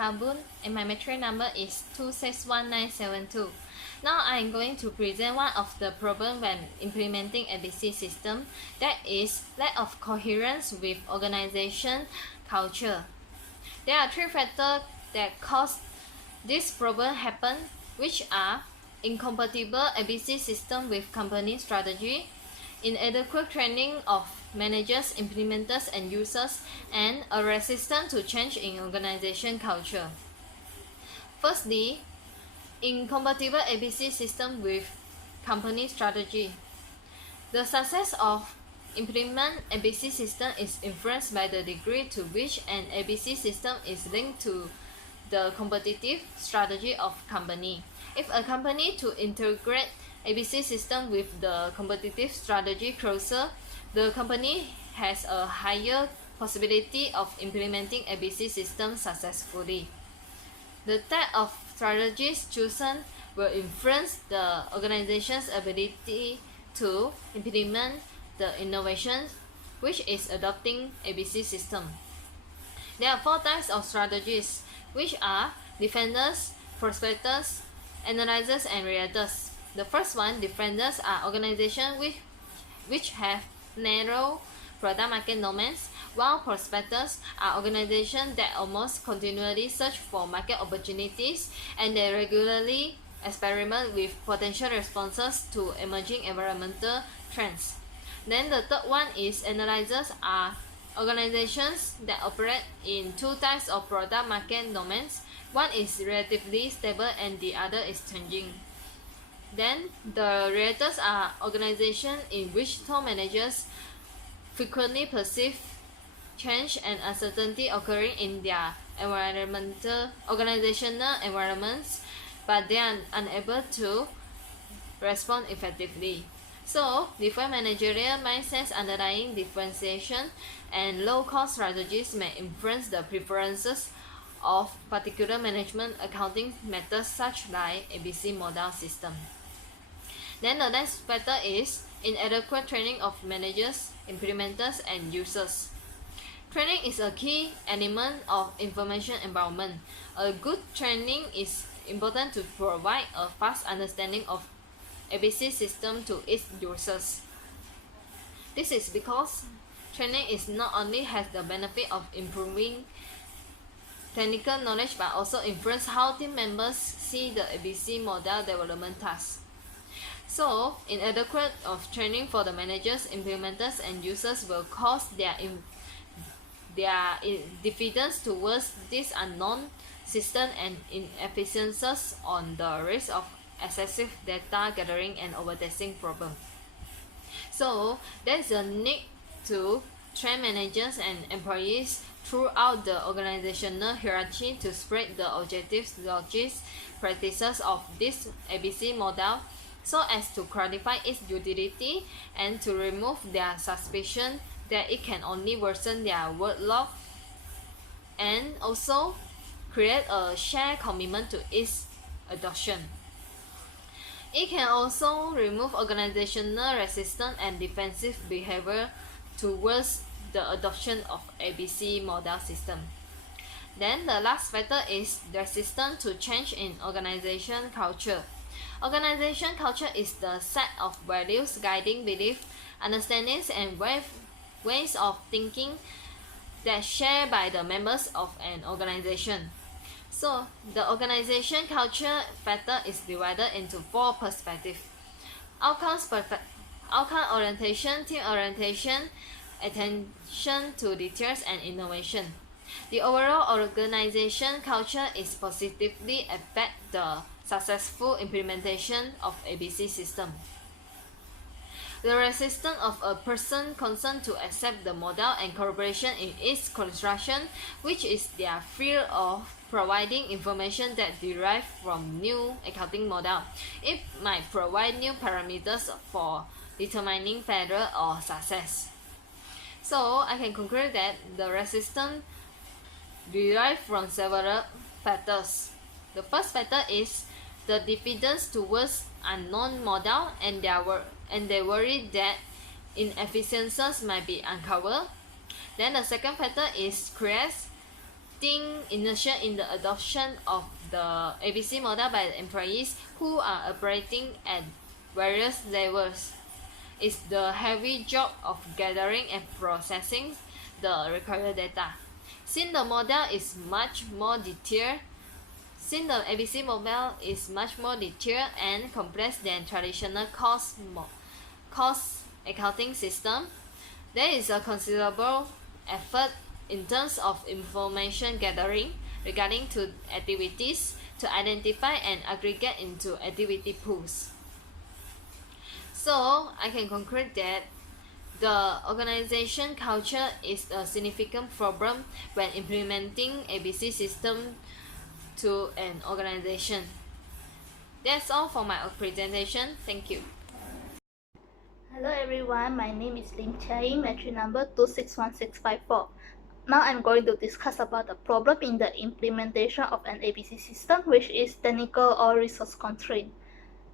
BKAM Boon and my metric number is 261972. Now I am going to present one of the problems when implementing ABC system, that is lack of coherence with organization culture. There are three factors that cause this problem happen, which are incompatible ABC system with company strategy, inadequate training of managers, implementers, and users, and a resistance to change in organization culture. Firstly, incompatible ABC system with company strategy. The success of implement ABC system is influenced by the degree to which an ABC system is linked to the competitive strategy of company. If a company to integrate ABC system with the competitive strategy closer, the company has a higher possibility of implementing ABC system successfully. The type of strategies chosen will influence the organization's ability to implement the innovation which is adopting ABC system. There are four types of strategies, which are defenders, prospectors, analyzers, and reactors. The first one, defenders, are organizations which have narrow product market domains, while prospectors are organizations that almost continually search for market opportunities and they regularly experiment with potential responses to emerging environmental trends. Then the third one is analyzers, are organizations that operate in two types of product market domains. One is relatively stable and the other is changing. Then the reactors are organizations in which top managers frequently perceive change and uncertainty occurring in their organizational environments, but they are unable to respond effectively. So, different managerial mindsets underlying differentiation and low-cost strategies may influence the preferences of particular management accounting methods such like ABC model system. Then the next factor is inadequate training of managers, implementers, and users. Training is a key element of information empowerment. A good training is important to provide a fast understanding of ABC system to its users. This is because training is not only has the benefit of improving technical knowledge but also influence how team members see the ABC model development task. So, inadequate of training for the managers, implementers, and users will cause their diffidence towards this unknown system and inefficiencies on the risk of excessive data gathering and overtesting problem. So, there is a need to train managers and employees throughout the organizational hierarchy to spread the objectives, logics, practices of this ABC model so as to clarify its utility and to remove their suspicion that it can only worsen their workload, and also create a shared commitment to its adoption. It can also remove organizational resistance and defensive behavior towards the adoption of ABC model system. Then the last factor is resistance to change in organization culture. Organization culture is the set of values guiding beliefs, understandings, and ways of thinking that shared by the members of an organization. So, the organization culture factor is divided into four perspectives: outcome orientation, team orientation, attention to details, and innovation. The overall organization culture is positively affect the successful implementation of ABC system. The resistance of a person concerned to accept the model and cooperation in its construction, which is their fear of providing information that derive from new accounting model. It might provide new parameters for determining failure or success. So I can conclude that the resistance derives from several factors. The first factor is the diffidence towards unknown model and they worry that inefficiencies might be uncovered. Then the second factor is existing inertia in the adoption of the ABC model by the employees who are operating at various levels. It's the heavy job of gathering and processing the required data. Since the model is much more detailed, since the ABC model is much more detailed and complex than traditional cost accounting system, there is a considerable effort in terms of information gathering regarding to activities to identify and aggregate into activity pools. So I can conclude that the organization culture is a significant problem when implementing ABC system to an organization. That's all for my presentation. Thank you. Hello everyone, my name is Cheah, entry number 261654. Now I'm going to discuss about the problem in the implementation of an ABC system, which is technical or resource constraint.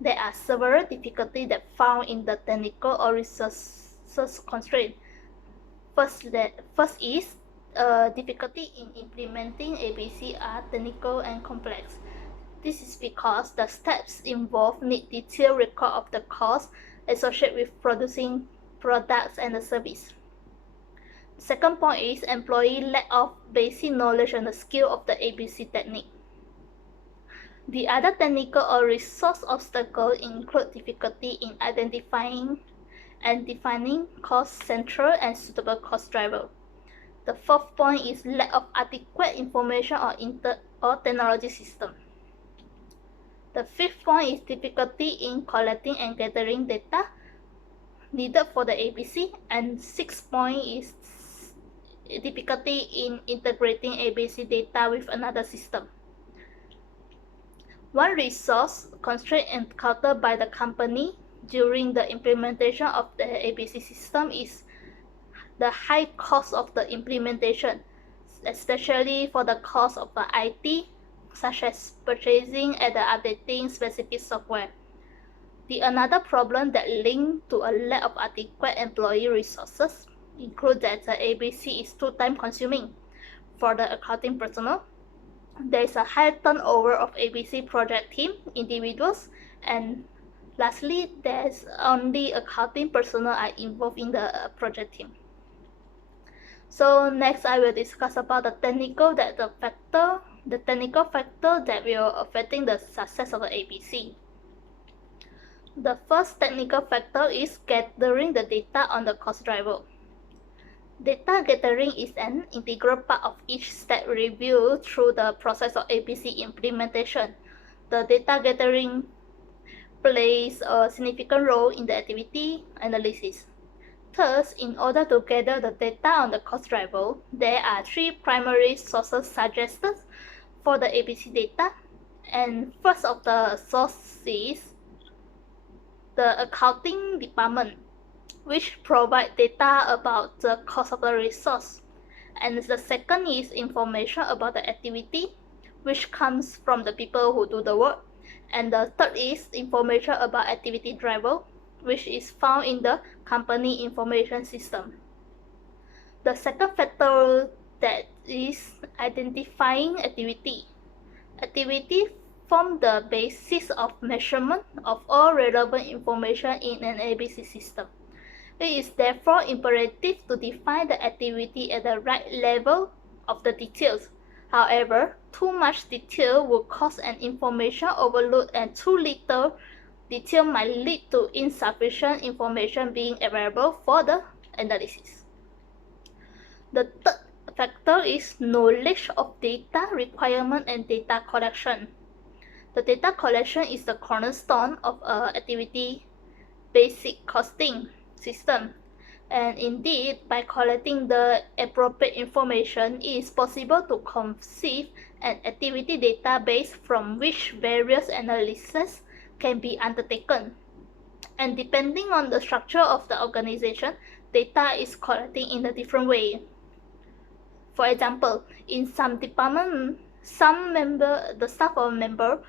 There are several difficulties that found in the technical or resource constraint. First is difficulty in implementing ABC are technical and complex. This is because the steps involved need detailed record of the cost associated with producing products and the service. Second point is employee lack of basic knowledge and the skill of the ABC technique. The other technical or resource obstacle include difficulty in identifying and defining cost central and suitable cost driver. The fourth point is lack of adequate information or technology system. The fifth point is difficulty in collecting and gathering data needed for the ABC, and sixth point is difficulty in integrating ABC data with another system. One resource constraint encountered by the company during the implementation of the ABC system is the high cost of the implementation, especially for the cost of the IT, such as purchasing and updating specific software. The another problem that linked to a lack of adequate employee resources include that the ABC is too time consuming for the accounting personnel. There is a high turnover of ABC project team individuals, and lastly, there's only accounting personnel are involved in the project team. So next, I will discuss about the technical factor that will affecting the success of the ABC. The first technical factor is gathering the data on the cost driver. Data gathering is an integral part of each step reviewed through the process of ABC implementation. The data gathering plays a significant role in the activity analysis. Thus, in order to gather the data on the cost driver, there are three primary sources suggested for the ABC data. And first of the sources, the accounting department, which provide data about the cost of the resource. And the second is information about the activity, which comes from the people who do the work. And the third is information about activity driver, which is found in the company information system. The second factor that is identifying activity. Activity form the basis of measurement of all relevant information in an ABC system. It is therefore imperative to define the activity at the right level of the details. However, too much detail will cause an information overload, and too little detail might lead to insufficient information being available for the analysis. The third factor is knowledge of data requirement and data collection. The data collection is the cornerstone of an activity basic costing system. And indeed, by collecting the appropriate information, it is possible to conceive an activity database from which various analyses can be undertaken. And depending on the structure of the organization, data is collected in a different way. For example, in some departments, the staff or member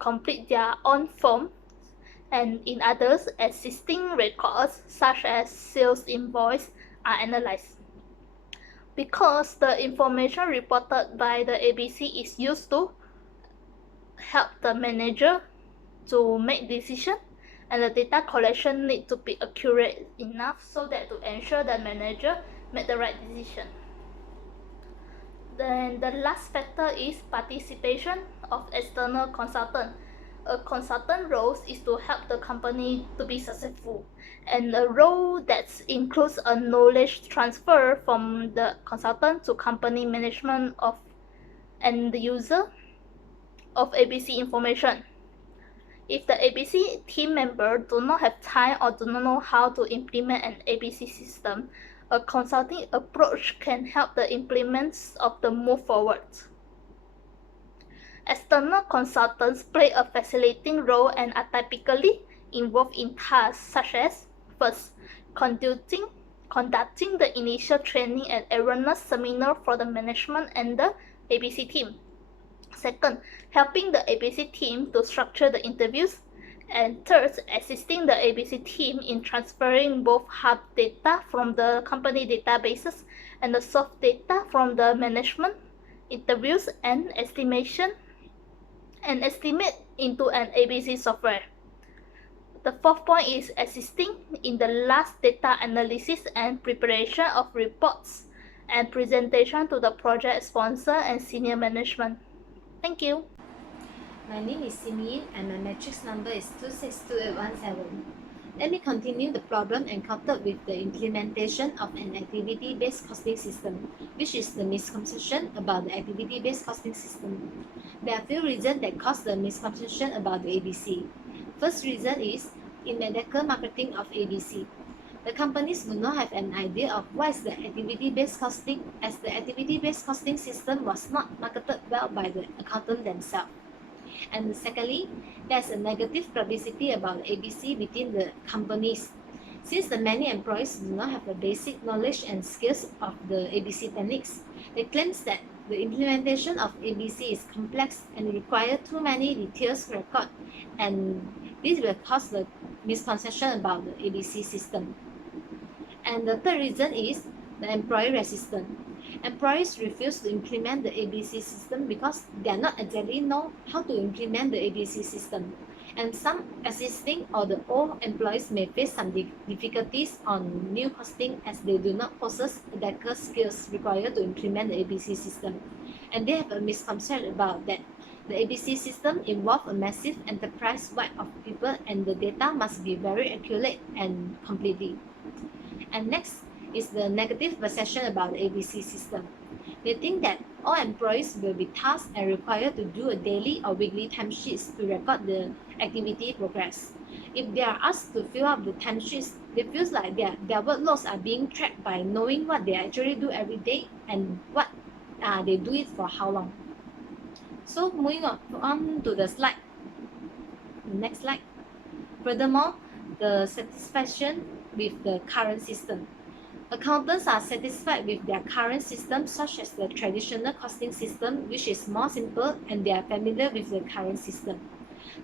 complete their own form, and in others, existing records such as sales invoice are analyzed. because the information reported by the ABC is used to help the manager to make decision, and the data collection need to be accurate enough so that to ensure the manager make the right decision. Then the last factor is participation of external consultant. A consultant role is to help the company to be successful, and a role that includes a knowledge transfer from the consultant to company management of and the user of ABC information. If the ABC team member do not have time or do not know how to implement an ABC system, a consulting approach can help the implements of the move forward. External consultants play a facilitating role and are typically involved in tasks such as first, conducting the initial training and awareness seminar for the management and the ABC team. Second, helping the ABC team to structure the interviews. And third, assisting the ABC team in transferring both hard data from the company databases and the soft data from the management interviews and estimate into an ABC software. The fourth point is assisting in the last data analysis and preparation of reports and presentation to the project sponsor and senior management. Thank you. My name is Yi Yin and my matrix number is 262817. Let me continue the problem encountered with the implementation of an activity-based costing system, which is the misconception about the activity-based costing system. There are few reasons that cause the misconception about the ABC. First reason is in medical marketing of ABC. The companies do not have an idea of what is the activity-based costing, as the activity-based costing system was not marketed well by the accountant themselves. And secondly, there's a negative publicity about ABC within the companies. Since the many employees do not have the basic knowledge and skills of the ABC techniques, they claim that the implementation of ABC is complex and require too many details record, and this will cause the misconception about the ABC system. And the third reason is the employee resistance. Employees refuse to implement the ABC system because they are not exactly know how to implement the ABC system. And some existing or the old employees may face some difficulties on new costing as they do not possess adequate skills required to implement the ABC system. And they have a misconception about that. The ABC system involves a massive enterprise-wide of people and the data must be very accurate and completely. And next is the negative perception about the ABC system. They think that all employees will be tasked and required to do a daily or weekly timesheets to record the activity progress. If they are asked to fill up the timesheets, they feel like their workloads are being tracked by knowing what they actually do every day and what they do it for how long. So moving on to the slide. The next slide. Furthermore, the satisfaction with the current system. Accountants are satisfied with their current system, such as the traditional costing system, which is more simple and they are familiar with the current system.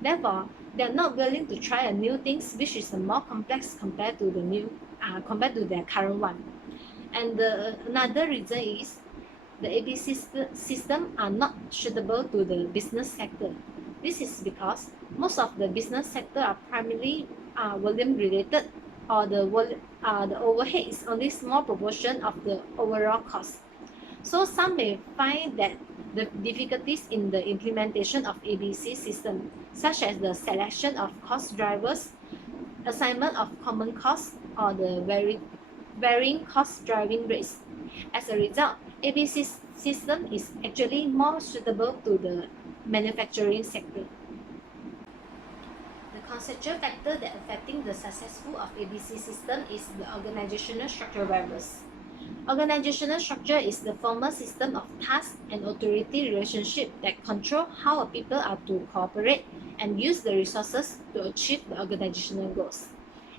Therefore, they are not willing to try a new things, which is more complex compared to their current one. And another reason is the ABC system are not suitable to the business sector. This is because most of the business sector are primarily volume related, or the overhead is only small proportion of the overall cost. So some may find that the difficulties in the implementation of ABC system, such as the selection of cost drivers, assignment of common costs, or the varying cost driving rates. As a result, ABC system is actually more suitable to the manufacturing sector. The conceptual factor that affecting the successful of ABC system is the organizational structure variables. Organizational structure is the formal system of task and authority relationship that control how people are to cooperate and use the resources to achieve the organizational goals.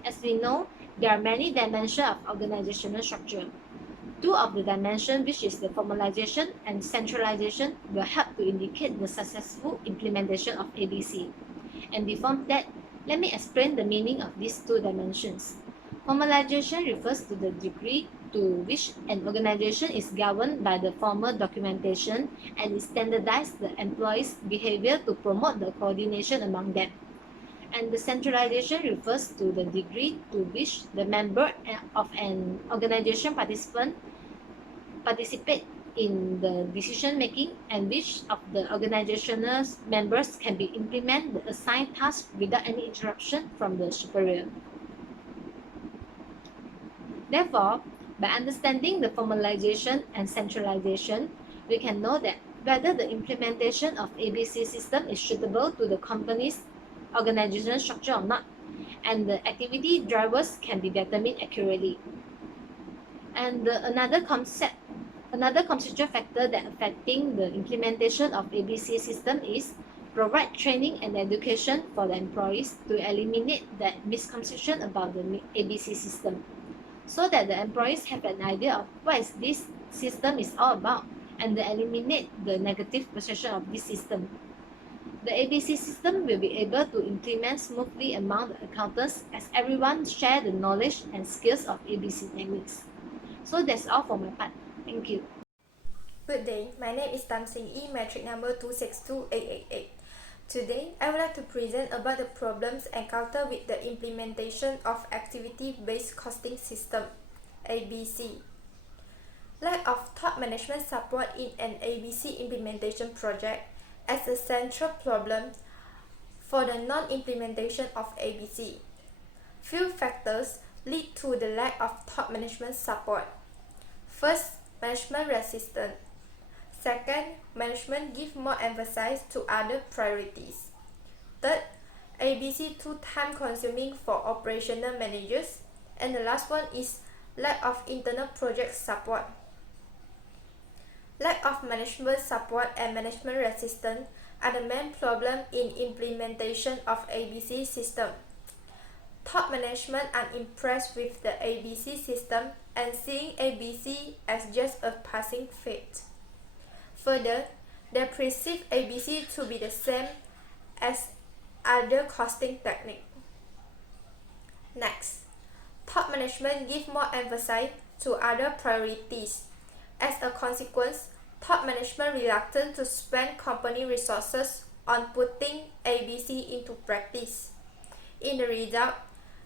As we know, there are many dimensions of organizational structure. Two of the dimensions, which is the formalization and centralization, will help to indicate the successful implementation of ABC. And before that, let me explain the meaning of these two dimensions. Formalization refers to the degree to to which an organization is governed by the formal documentation and it standardizes the employees' behavior to promote the coordination among them. And the centralization refers to the degree to which the member of an organization participate in the decision making and which of the organizational members can be implement the assigned task without any interruption from the superior. Therefore, by understanding the formalization and centralization, we can know that whether the implementation of ABC system is suitable to the company's organizational structure or not, and the activity drivers can be determined accurately. And another constituent factor that affecting the implementation of ABC system is provide training and education for the employees to eliminate the misconception about the ABC system, so that the employees have an idea of what is this system is all about and they eliminate the negative perception of this system. The ABC system will be able to implement smoothly among the accountants as everyone share the knowledge and skills of ABC techniques. So that's all for my part. Thank you. Good day, my name is Tam Sing Yi, metric number 262888. Today, I would like to present about the problems encountered with the implementation of activity-based costing system, ABC. Lack of top management support in an ABC implementation project as a central problem for the non-implementation of ABC. Few factors lead to the lack of top management support. First, management resistance. Second, management give more emphasis to other priorities. Third, ABC too time consuming for operational managers. And the last one is lack of internal project support. Lack of management support and management resistance are the main problem in implementation of ABC system. Top management are impressed with the ABC system and seeing ABC as just a passing fad. Further, they perceive ABC to be the same as other costing techniques. Next, top management give more emphasis to other priorities. As a consequence, top management reluctant to spend company resources on putting ABC into practice. In the result,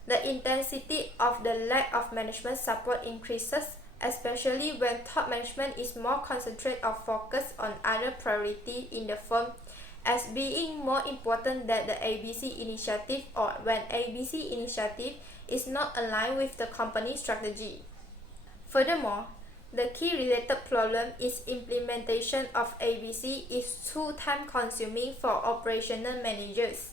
the intensity of the lack of management support increases, especially when top management is more concentrated or focused on other priorities in the firm as being more important than the ABC initiative, or when ABC initiative is not aligned with the company strategy. Furthermore, the key related problem is implementation of ABC is too time consuming for operational managers.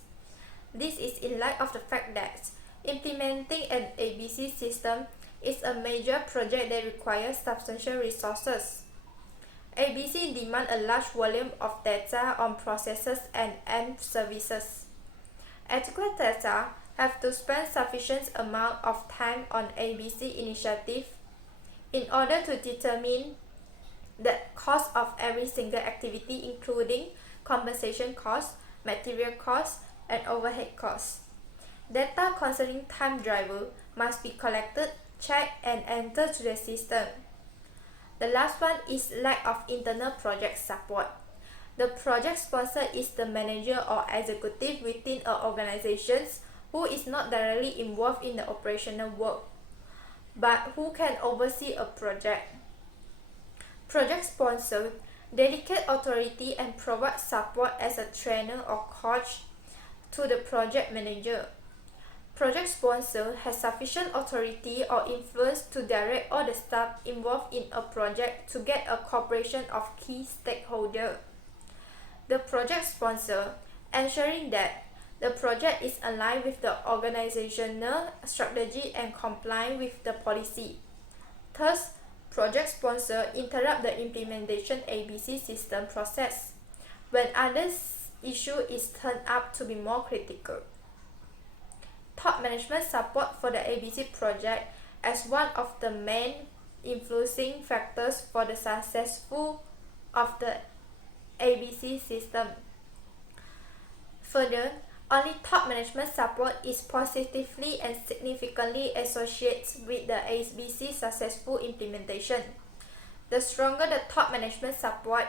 This is in light of the fact that implementing an ABC system is a major project that requires substantial resources. ABC demands a large volume of data on processes and end services. Adequate data have to spend sufficient amount of time on ABC initiative in order to determine the cost of every single activity, including compensation costs, material costs, and overhead costs. Data concerning time driver must be collected, checked, and entered to the system. The last one is lack of internal project support. The project sponsor is the manager or executive within an organization who is not directly involved in the operational work, but who can oversee a project. Project sponsor dedicate authority and provide support as a trainer or coach to the project manager. Project sponsor has sufficient authority or influence to direct all the staff involved in a project to get a cooperation of key stakeholders. The project sponsor ensuring that the project is aligned with the organizational strategy and complying with the policy. Thus, project sponsor interrupt the implementation ABC system process when other issue is turned up to be more critical. Top management support for the ABC project as one of the main influencing factors for the successful of the ABC system. Further, Only top management support is positively and significantly associated with the ABC successful implementation. The stronger the top management support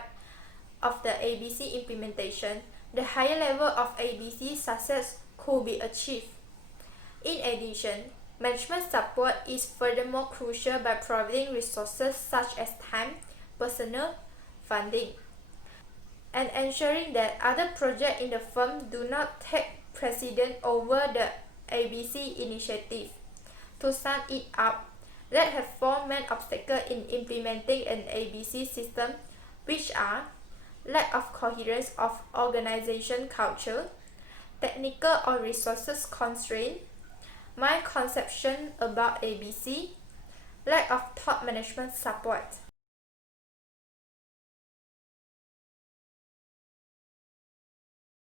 of the ABC implementation, the higher level of ABC success could be achieved. In addition, management support is furthermore crucial by providing resources such as time, personnel, funding, and ensuring that other projects in the firm do not take precedence over the ABC initiative. To sum it up, there have four main obstacles in implementing an ABC system, which are lack of coherence of organization culture, technical or resources constraint, my conception about ABC, lack of top management support.